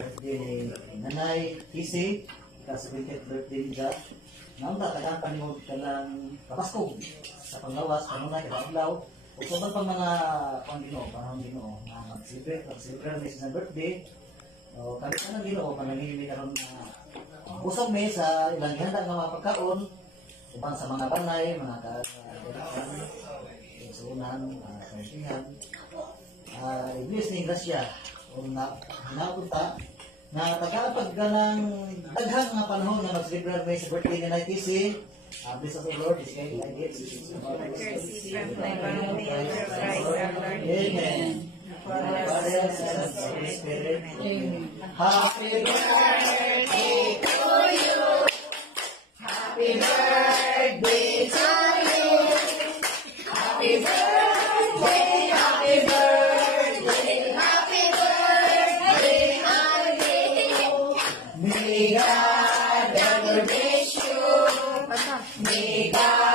birthday ni Nanay Kisi, kasi 20th birthday niya. Naunta, tagaan pa niyo kalang kapaskog sa panglawas, kanunay, kabaglaw. O sobrang pang mga pang-Ginoo, parang Ginoo, mag-celebrate sa birthday. O kami ka ng Ginoo, pananginimi na ron na busog may sa ilang handa ng mga pagkaon, upang sa mga banay, mga kagalitan, suunan, kaintingan. Iblis ni Grasya, o hinapunta, na pagkalapag ka ng daghang mga panahon na mag-celebrate may sa birthday ni Nanay Kisi. Bless us, O Lord, this kind of gifts. Amen. Father, Son, and Holy Spirit. Happy birthday to you. Happy birthday to you. Happy birthday, happy birthday, happy birthday, May God ever bless you. May God